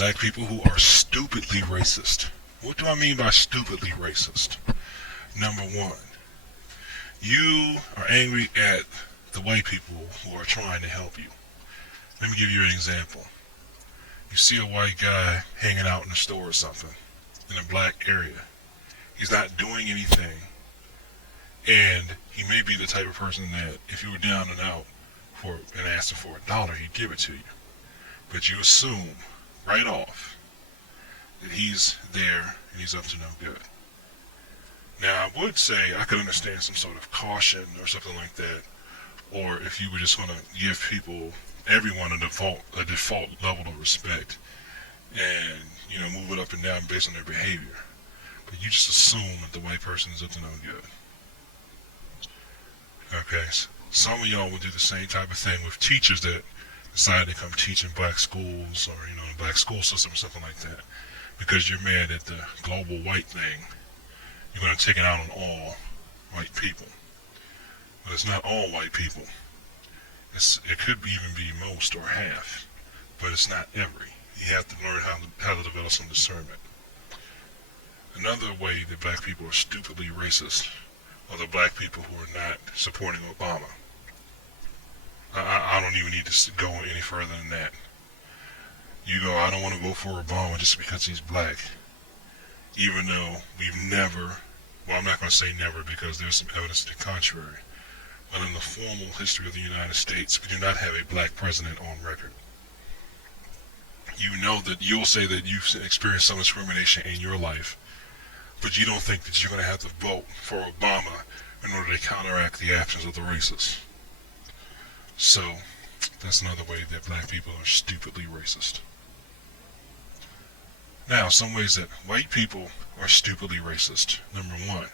Black people who are stupidly racist. What do I mean by stupidly racist? Number one, you are angry at the white people who are trying to help you. Let me give you an example. You see a white guy hanging out in the store or something in a black area. He's not doing anything, and he may be the type of person that if you were down and out and asked him for $1, he'd give it to you. But you assume right off that he's there and he's up to no good. Now, I would say I could understand some sort of caution or something like that, or if you were just going to give everyone a default level of respect, and move it up and down based on their behavior. But you just assume that the white person is up to no good. Okay, so some of y'all will do the same type of thing with teachers that decide to come teach in black schools or the black school system or something like that, because you're mad at the global white thing. You're going to take it out on all white people. But it's not all white people. It could even be most or half, but it's not every. You have to learn how to develop some discernment. Another way that black people are stupidly racist are the black people who are not supporting Obama. I don't even need to go any further than that. You go, I don't want to vote for Obama just because he's black. Even though we've never, well, I'm not going to say never because there's some evidence to the contrary, but in the formal history of the United States, we do not have a black president on record. You know that you'll say that you've experienced some discrimination in your life, but you don't think that you're going to have to vote for Obama in order to counteract the actions of the racists. So, that's another way that black people are stupidly racist. Now, some ways that white people are stupidly racist. Number one.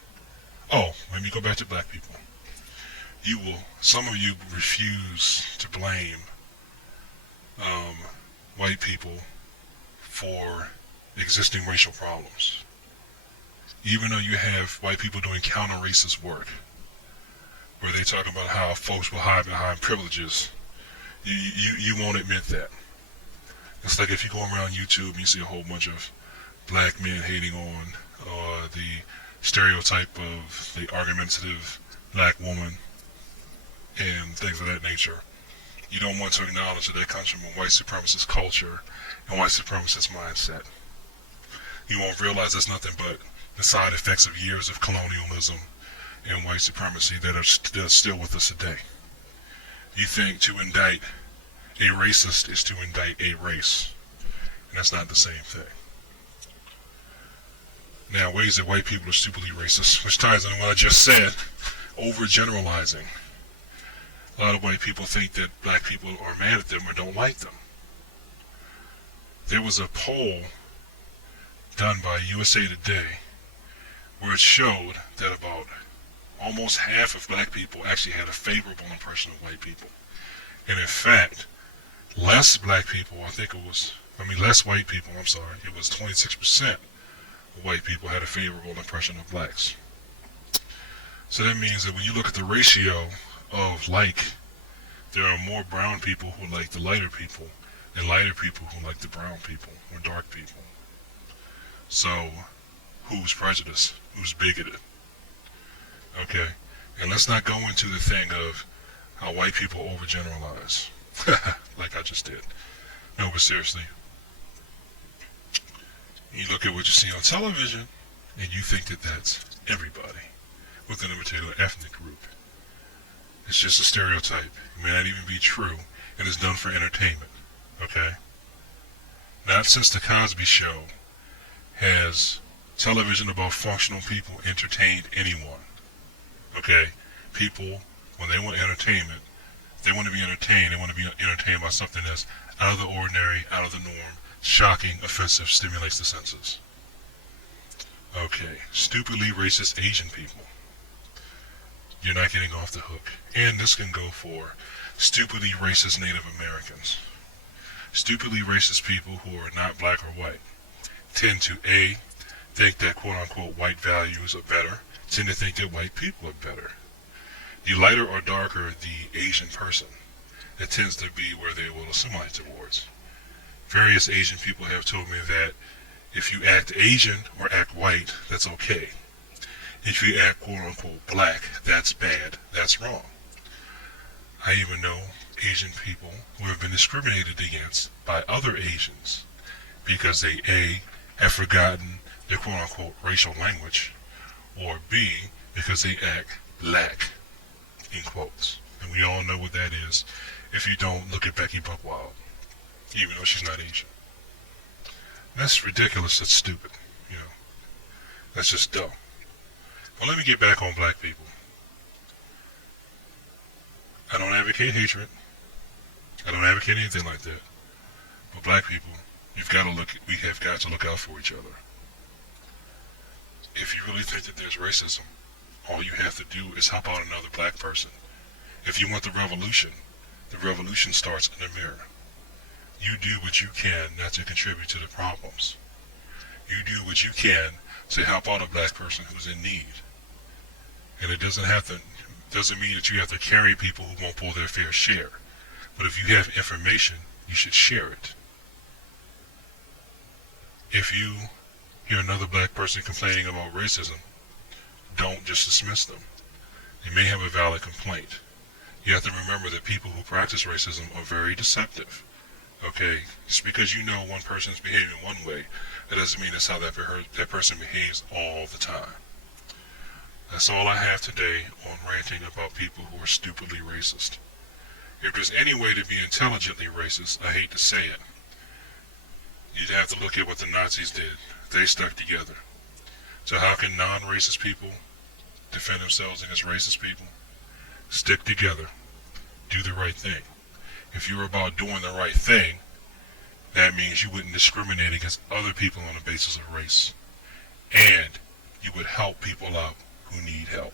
Oh, let me go back to black people. Some of you refuse to blame white people for existing racial problems. Even though you have white people doing counter-racist work, where they talk about how folks will hide behind privileges, you won't admit that. It's like if you go around YouTube and you see a whole bunch of black men hating on the stereotype of the argumentative black woman and things of that nature. You don't want to acknowledge that comes from a white supremacist culture and white supremacist mindset. You won't realize that's nothing but the side effects of years of colonialism and white supremacy that are still with us today. You think to indict a racist is to indict a race, and that's not the same thing. Now, ways that white people are stupidly racist, which ties into what I just said, overgeneralizing. A lot of white people think that black people are mad at them or don't like them. There was a poll done by USA Today where it showed that about almost half of black people actually had a favorable impression of white people. And in fact, less white people, it was 26% of white people had a favorable impression of blacks. So that means that when you look at the ratio of there are more brown people who like the lighter people than lighter people who like the brown people or dark people. So, who's prejudiced? Who's bigoted? Okay, and let's not go into the thing of how white people overgeneralize, like I just did. No, but seriously, you look at what you see on television, and you think that that's everybody within a particular ethnic group. It's just a stereotype. It may not even be true, and it's done for entertainment. Okay? Not since the Cosby Show has television about functional people entertained anyone. Okay? People, when they want entertainment, they want to be entertained. They want to be entertained by something that's out of the ordinary, out of the norm, shocking, offensive, stimulates the senses. Okay. Stupidly racist Asian people. You're not getting off the hook. And this can go for stupidly racist Native Americans. Stupidly racist people who are not black or white tend to think that quote-unquote white values are better, tend to think that white people are better. The lighter or darker the Asian person, it tends to be where they will assimilate towards. Various Asian people have told me that if you act Asian or act white, that's okay. If you act quote unquote black, that's bad. That's wrong. I even know Asian people who have been discriminated against by other Asians because they A, have forgotten their quote unquote racial language, or B, because they act black, in quotes. And we all know what that is. If you don't, look at Becky Buckwild, even though she's not Asian. That's ridiculous. That's stupid. You know, that's just dumb. But let me get back on black people. I don't advocate hatred. I don't advocate anything like that. But black people, we have got to look out for each other. If you really think that there's racism, all you have to do is help out another black person. If you want the revolution starts in the mirror. You do what you can not to contribute to the problems. You do what you can to help out a black person who's in need. And it doesn't mean that you have to carry people who won't pull their fair share. But if you have information, you should share it. If you hear another black person complaining about racism, don't just dismiss them. They may have a valid complaint. You have to remember that people who practice racism are very deceptive. Okay? Just because you know one person is behaving one way, that doesn't mean that's how that person behaves all the time. That's all I have today on ranting about people who are stupidly racist. If there's any way to be intelligently racist, I hate to say it, you'd have to look at what the Nazis did. They stuck together. So how can non-racist people defend themselves against racist people? Stick together. Do the right thing. If you're about doing the right thing, that means you wouldn't discriminate against other people on the basis of race. And you would help people out who need help.